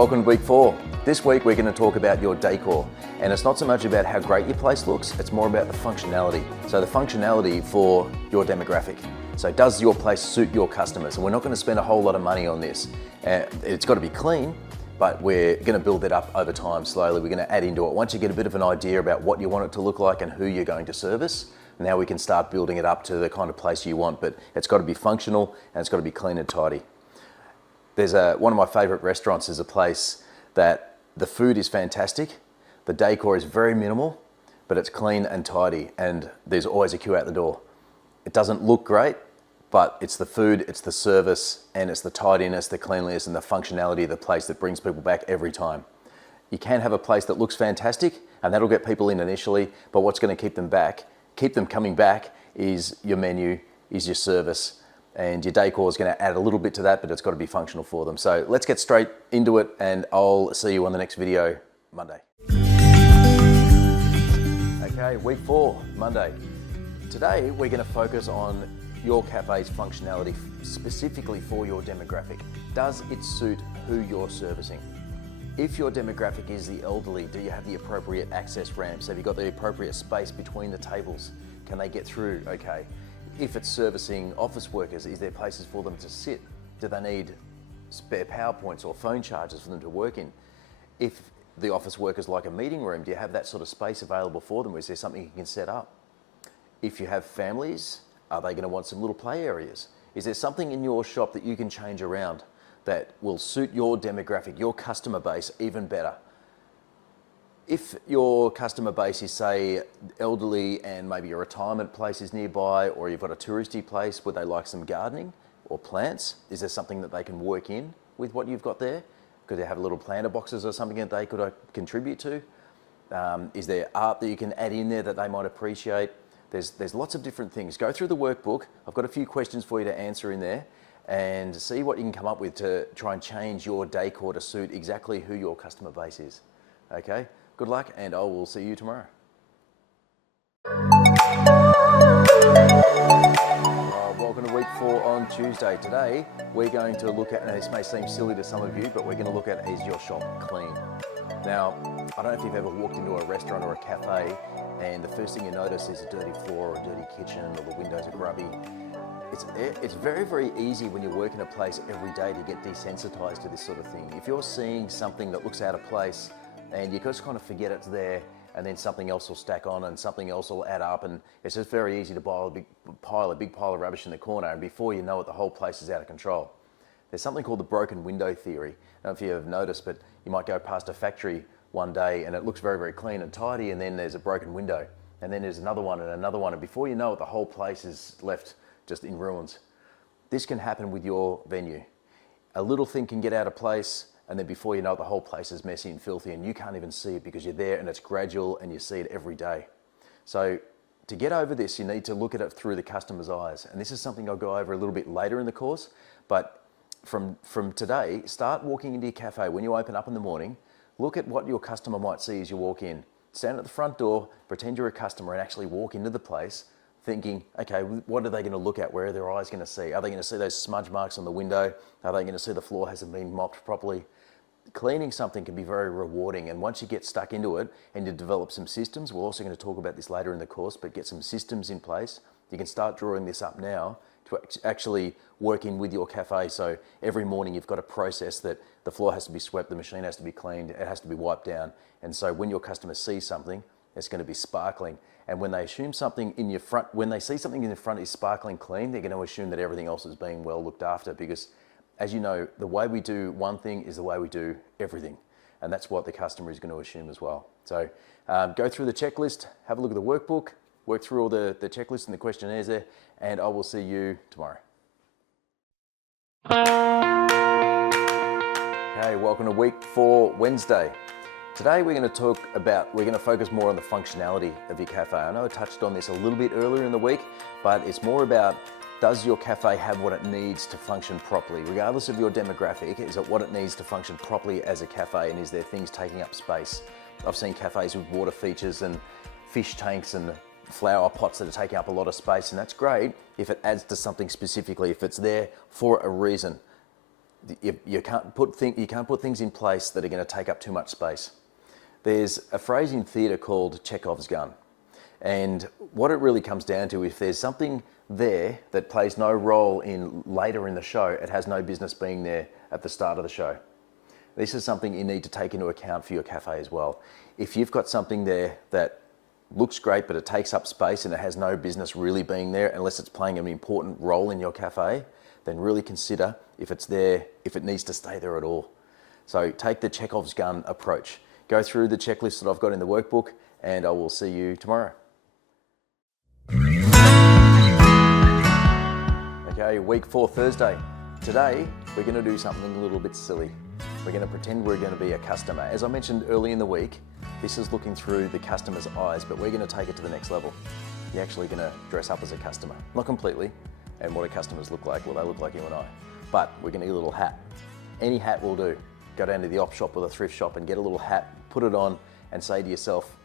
welcome to week 4. This week we're going to talk about your decor, and it's not so much about how great your place looks, it's more about the functionality. So the functionality for your demographic. So does your place suit your customers? And we're not going to spend a whole lot of money on this. It's got to be clean, but we're going to build it up over time slowly. We're going to add into it. Once you get a bit of an idea about what you want it to look like and who you're going to service, now we can start building it up to the kind of place you want, but it's got to be functional and it's got to be clean and tidy. There's one of my favorite restaurants is a place that the food is fantastic, the decor is very minimal, but it's clean and tidy, and there's always a queue out the door. It doesn't look great, but it's the food, it's the service, and it's the tidiness, the cleanliness, and the functionality of the place that brings people back every time. You can have a place that looks fantastic, and that'll get people in initially, but what's going to keep them coming back is your menu, is your service, and your decor is going to add a little bit to that, but it's got to be functional for them. So let's get straight into it, and I'll see you on the next video Monday. Okay, week 4, Monday. Today we're going to focus on your cafe's functionality specifically for your demographic. Does it suit who you're servicing? If your demographic is the elderly, do you have the appropriate access ramps? Have you got the appropriate space between the tables? Can they get through okay? If it's servicing office workers, is there places for them to sit? Do they need spare PowerPoints or phone chargers for them to work in? If the office workers like a meeting room, do you have that sort of space available for them? Is there something you can set up? If you have families, are they going to want some little play areas? Is there something in your shop that you can change around that will suit your demographic, your customer base even better? If your customer base is, say, elderly and maybe a retirement place is nearby, or you've got a touristy place, would they like some gardening or plants? Is there something that they can work in with what you've got there? Could they have little planter boxes or something that they could contribute to? Is there art that you can add in there that they might appreciate? There's lots of different things. Go through the workbook. I've got a few questions for you to answer in there and see what you can come up with to try and change your decor to suit exactly who your customer base is. Okay? Good luck, and I will see you tomorrow. Welcome to week 4 on Tuesday. Today, we're going to look at, and this may seem silly to some of you, but we're going to look at, is your shop clean? Now, I don't know if you've ever walked into a restaurant or a cafe and the first thing you notice is a dirty floor or a dirty kitchen, or the windows are grubby. It's very, very easy when you work in a place every day to get desensitized to this sort of thing. If you're seeing something that looks out of place, and you just kind of forget it's there, and then something else will stack on and something else will add up, and it's just very easy to pile a big pile of rubbish in the corner, and before you know it, the whole place is out of control. There's something called the broken window theory. I don't know if you've noticed, but you might go past a factory one day and it looks very, very clean and tidy, and then there's a broken window, and then there's another one and another one, and before you know it, the whole place is left just in ruins. This can happen with your venue. A little thing can get out of place, and then before you know it, the whole place is messy and filthy, and you can't even see it because you're there and it's gradual and you see it every day. So to get over this, you need to look at it through the customer's eyes. And this is something I'll go over a little bit later in the course, but from today, start walking into your cafe. When you open up in the morning, look at what your customer might see as you walk in. Stand at the front door, pretend you're a customer, and actually walk into the place thinking, okay, what are they going to look at? Where are their eyes going to see? Are they going to see those smudge marks on the window? Are they going to see the floor hasn't been mopped properly? Cleaning something can be very rewarding, and once you get stuck into it and you develop some systems, we're also going to talk about this later in the course, but get some systems in place, you can start drawing this up now to actually work in with your cafe. So every morning you've got a process that the floor has to be swept, the machine has to be cleaned, it has to be wiped down, and so when your customers see something, it's going to be sparkling. And when they assume something in your front, when they see something in the front is sparkling clean, they're going to assume that everything else is being well looked after, because as you know, the way we do one thing is the way we do everything. And that's what the customer is going to assume as well. So go through the checklist, have a look at the workbook, work through all the checklists and the questionnaires there, and I will see you tomorrow. Okay, welcome to week 4, Wednesday. Today we're going to focus more on the functionality of your cafe. I know I touched on this a little bit earlier in the week, but it's more about, does your cafe have what it needs to function properly? Regardless of your demographic, is it what it needs to function properly as a cafe, and is there things taking up space? I've seen cafes with water features and fish tanks and flower pots that are taking up a lot of space, and that's great if it adds to something specifically, if it's there for a reason. You can't put things in place that are going to take up too much space. There's a phrase in theatre called Chekhov's gun. And what it really comes down to, if there's something there that plays no role in later in the show, it has no business being there at the start of the show. This is something you need to take into account for your cafe as well. If you've got something there that looks great, but it takes up space and it has no business really being there unless it's playing an important role in your cafe, then really consider if it's there, if it needs to stay there at all. So take the Chekhov's gun approach. Go through the checklist that I've got in the workbook, and I will see you tomorrow. Okay, week 4, Thursday. Today, we're going to do something a little bit silly. We're going to pretend we're going to be a customer. As I mentioned early in the week, this is looking through the customer's eyes, but we're going to take it to the next level. You're actually going to dress up as a customer. Not completely, and what do customers look like? Well, they look like you and I. But we're going to get a little hat. Any hat will do. Go down to the op shop or the thrift shop and get a little hat, put it on, and say to yourself,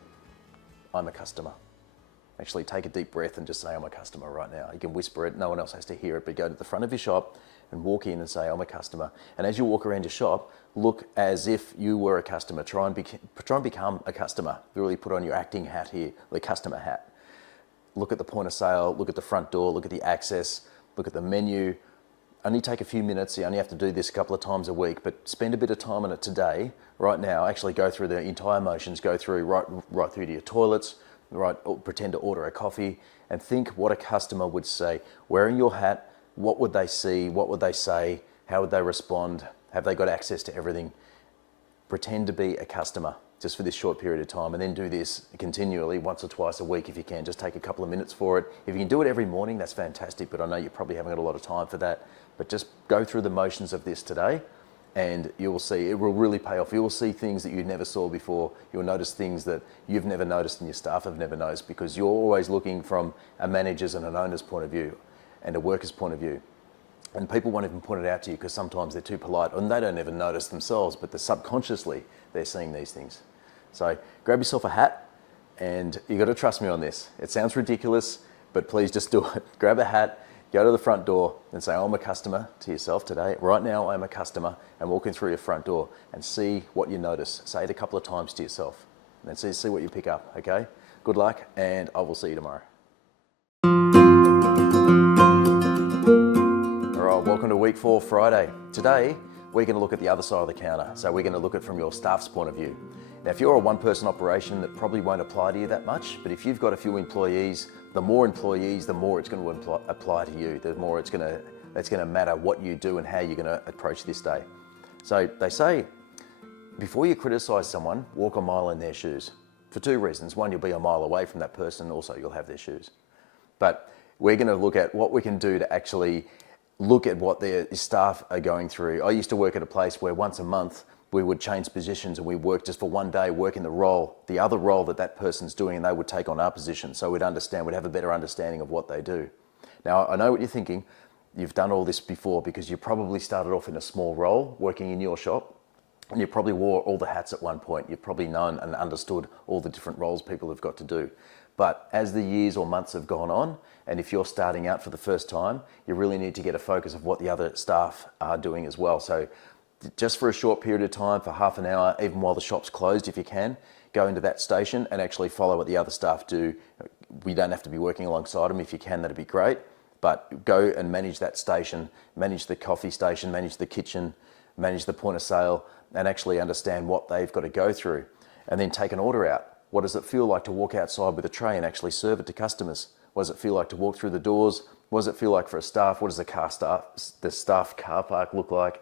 I'm a customer. Actually take a deep breath and just say, I'm a customer right now. You can whisper it, no one else has to hear it, but go to the front of your shop and walk in and say, I'm a customer. And as you walk around your shop, look as if you were a customer. Try and become a customer. Really put on your acting hat here, the customer hat. Look at the point of sale, look at the front door, look at the access, look at the menu. Only take a few minutes. You only have to do this a couple of times a week, but spend a bit of time on it today, right now. Actually go through the entire motions, go through right through to your toilets, right, pretend to order a coffee, and think what a customer would say. Wearing your hat, what would they see? What would they say? How would they respond? Have they got access to everything? Pretend to be a customer just for this short period of time, and then do this continually once or twice a week if you can. Just take a couple of minutes for it. If you can do it every morning, that's fantastic, but I know you probably haven't got a lot of time for that. But just go through the motions of this today, and you will see it will really pay off. You will see things that you never saw before. You'll notice things that you've never noticed and your staff have never noticed, because you're always looking from a manager's and an owner's point of view and a worker's point of view. And people won't even point it out to you because sometimes they're too polite and they don't even notice themselves, but subconsciously they're seeing these things. So grab yourself a hat, and you got to trust me on this. It sounds ridiculous, but please just do it. Grab a hat, go to the front door and say, I'm a customer to yourself today. Right now, I'm a customer, and walk in through your front door and see what you notice. Say it a couple of times to yourself and then see what you pick up, okay? Good luck, and I will see you tomorrow. All right, welcome to week 4, Friday. Today, we're going to look at the other side of the counter. So we're going to look at it from your staff's point of view. Now, if you're a one-person operation, that probably won't apply to you that much, but if you've got a few employees, the more employees, the more it's going to apply to you, the more it's going to matter what you do and how you're going to approach this day. So they say, before you criticize someone, walk a mile in their shoes. For 2 reasons. One, you'll be a mile away from that person, also you'll have their shoes. But we're going to look at what we can do to actually look at what their staff are going through. I used to work at a place where once a month we would change positions, and we work just for one day, work in the other role that person's doing, and they would take on our position. So we'd have a better understanding of what they do. Now, I know what you're thinking. You've done all this before because you probably started off in a small role working in your shop, and you probably wore all the hats at one point. You've probably known and understood all the different roles people have got to do. But as the years or months have gone on, and if you're starting out for the first time, you really need to get a focus of what the other staff are doing as well. So just for a short period of time, for half an hour, even while the shop's closed, if you can, go into that station and actually follow what the other staff do. We don't have to be working alongside them. If you can, that'd be great. But go and manage that station, manage the coffee station, manage the kitchen, manage the point of sale, and actually understand what they've got to go through. And then take an order out. What does it feel like to walk outside with a tray and actually serve it to customers? What does it feel like to walk through the doors? What does it feel like for a staff? What does the staff car park look like?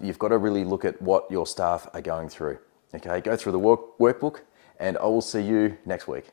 You've got to really look at what your staff are going through. Okay, go through the workbook, and I will see you next week.